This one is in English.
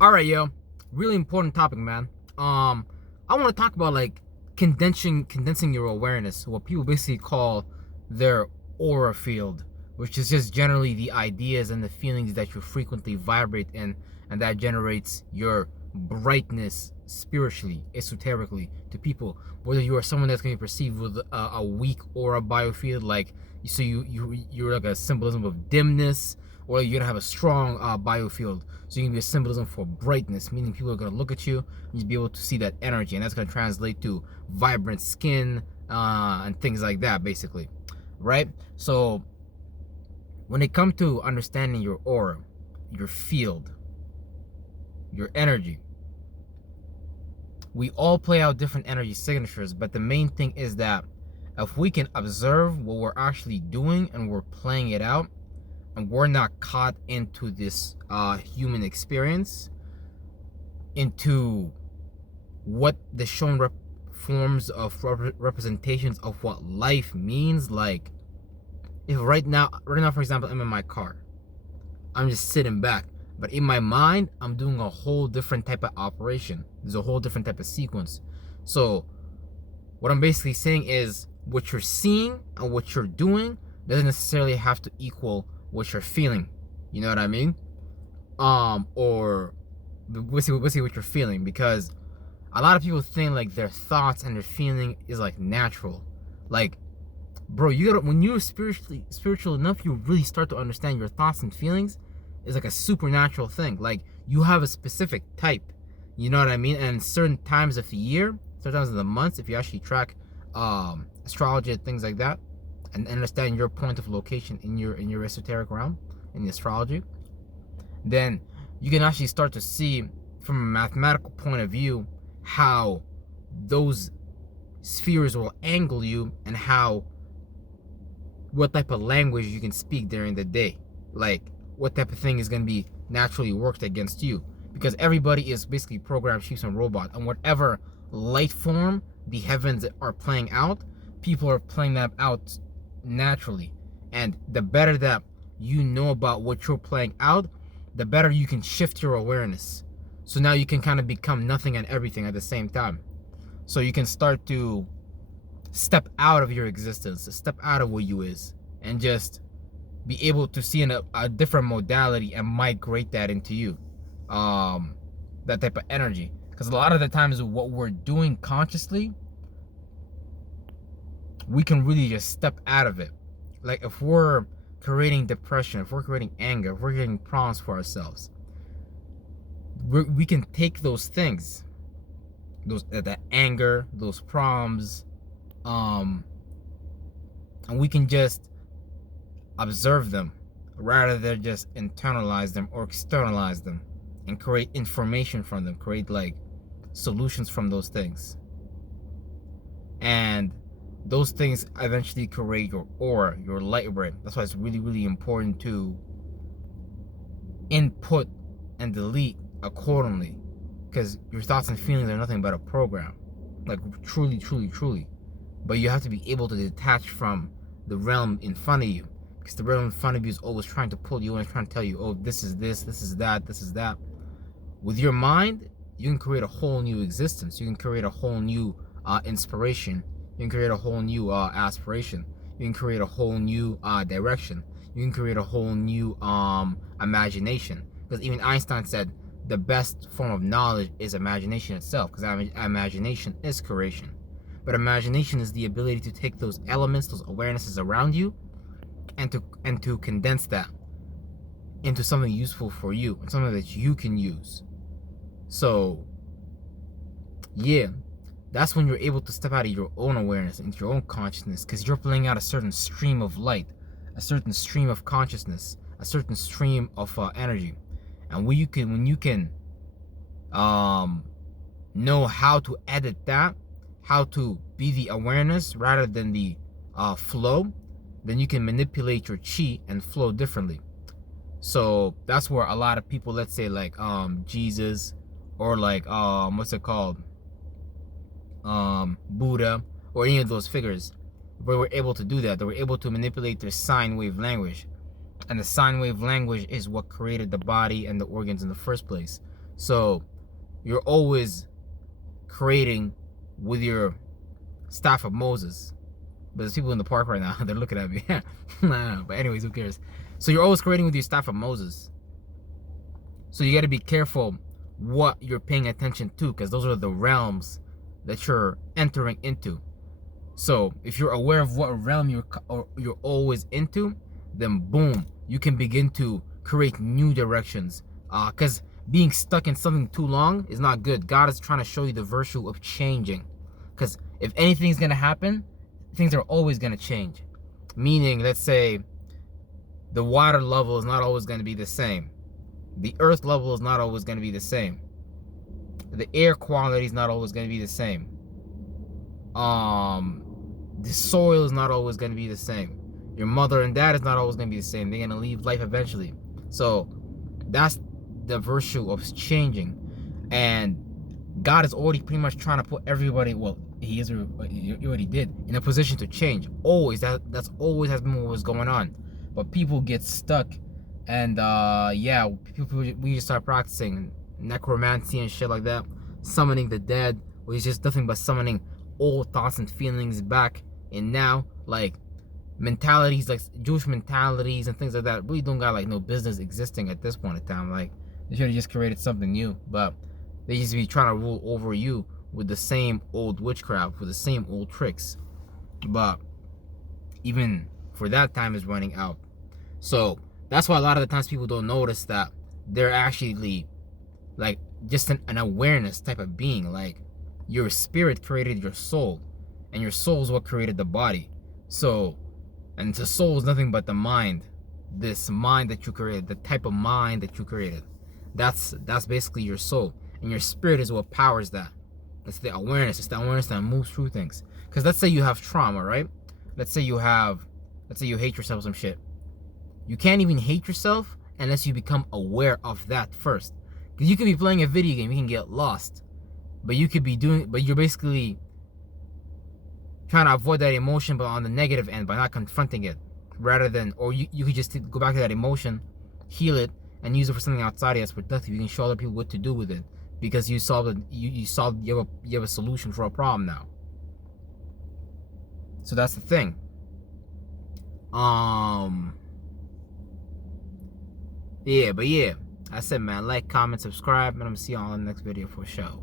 All right, yo. Really important topic, man. I want to talk about like condensing your awareness, what people basically call their aura field, which is just generally the ideas and the feelings that you frequently vibrate in, and that generates your brightness spiritually, esoterically to people. Whether you are someone that's going to be perceived with a weak aura biofield, like you're like a symbolism of dimness, or you're gonna have a strong biofield. So you can be a symbolism for brightness, meaning people are gonna look at you and you'll be able to see that energy, and that's gonna translate to vibrant skin and things like that, basically, right? So when it comes to understanding your aura, your field, your energy, we all play out different energy signatures, but the main thing is that if we can observe what we're actually doing and we're playing it out, and we're not caught into this human experience, into what the shown forms of representations of what life means. Like, if right now, for example, I'm in my car, I'm just sitting back, but in my mind, I'm doing a whole different type of operation. There's a whole different type of sequence. So what I'm basically saying is, what you're seeing and what you're doing doesn't necessarily have to equal what you're feeling. You know what I mean? Or we'll see what you're feeling, because a lot of people think like their thoughts and their feeling is like natural. Like, bro, you gotta, when you're spiritual enough, you really start to understand your thoughts and feelings is like a supernatural thing. Like, you have a specific type. You know what I mean? And certain times of the year, sometimes of the months, if you actually track astrology and things like that, and understand your point of location in your esoteric realm, in the astrology, then you can actually start to see from a mathematical point of view how those spheres will angle you, and how what type of language you can speak during the day, like what type of thing is going to be naturally worked against you, because everybody is basically programmed chiefs and robot, and whatever light form the heavens are playing out, people are playing that out naturally. And the better that you know about what you're playing out, the better you can shift your awareness. So now you can kind of become nothing and everything at the same time. So you can start to step out of your existence, step out of what you is, and just be able to see in a different modality and migrate that into you, that type of energy. Because a lot of the times what we're doing consciously, we can really just step out of it. Like, if we're creating depression, if we're creating anger, if we're creating problems for ourselves, we can take those things, those that anger, those problems, and we can just observe them rather than just internalize them or externalize them, and create information from them, create like solutions from those things. And those things eventually create your aura, your light ray. That's why it's really, really important to input and delete accordingly, because your thoughts and feelings are nothing but a program. Like, truly, truly, truly. But you have to be able to detach from the realm in front of you, because the realm in front of you is always trying to pull you in, trying to tell you, oh, this is this, this is that, this is that. With your mind, you can create a whole new existence. You can create a whole new inspiration. You can create a whole new aspiration. You can create a whole new direction. You can create a whole new imagination. Because even Einstein said the best form of knowledge is imagination itself, because imagination is creation. But imagination is the ability to take those elements, those awarenesses around you, and to condense that into something useful for you, and something that you can use. So, yeah, that's when you're able to step out of your own awareness into your own consciousness, because you're playing out a certain stream of light, a certain stream of consciousness, a certain stream of energy. And when you can know how to edit that, how to be the awareness rather than the flow, then you can manipulate your chi and flow differently. So that's where a lot of people, let's say like Jesus, or like what's it called, Buddha, or any of those figures, where we're able to do that. They were able to manipulate their sine wave language, and the sine wave language is what created the body and the organs in the first place. So you're always creating with your staff of Moses. But there's people in the park right now. They're looking at me. But anyways, who cares? So you're always creating with your staff of Moses. So you got to be careful what you're paying attention to, because those are the realms that you're entering into. So if you're aware of what realm you're always into, then boom, you can begin to create new directions. Because being stuck in something too long is not good. God is trying to show you the virtue of changing. Because if anything's gonna happen, things are always gonna change. Meaning, let's say the water level is not always gonna be the same. The earth level is not always gonna be the same. The air quality is not always gonna be the same. The soil is not always going to be the same. Your mother and dad is not always going to be the same. They're going to leave life eventually. So that's the virtue of changing. And God is already pretty much trying to put everybody, well, he already did, in a position to change. Always. That's always has been what was going on. But people get stuck. And yeah, we just start practicing necromancy and shit like that. Summoning the dead, which is just nothing but summoning old thoughts and feelings back and now, like mentalities, like Jewish mentalities and things like that, really don't got like no business existing at this point in time. Like they should have just created something new, but they just be trying to rule over you with the same old witchcraft, with the same old tricks. But even for that, time is running out. So that's why a lot of the times people don't notice that they're actually like just an awareness type of being. Like your spirit created your soul, and your soul is what created the body. So, and the soul is nothing but the mind. This mind that you created, the type of mind that you created. That's basically your soul. And your spirit is what powers that. It's the awareness. It's the awareness that moves through things. Because let's say you have trauma, right? Let's say you hate yourself or some shit. You can't even hate yourself unless you become aware of that first. Because you could be playing a video game, you can get lost. But you're basically trying to avoid that emotion, but on the negative end, by not confronting it, rather than, or you could just go back to that emotion, heal it, and use it for something outside of you that's productive. You can show other people what to do with it, because you have a solution for a problem now. So that's the thing. Yeah, I said, man, like, comment, subscribe, and I'm gonna see y'all in the next video for sure.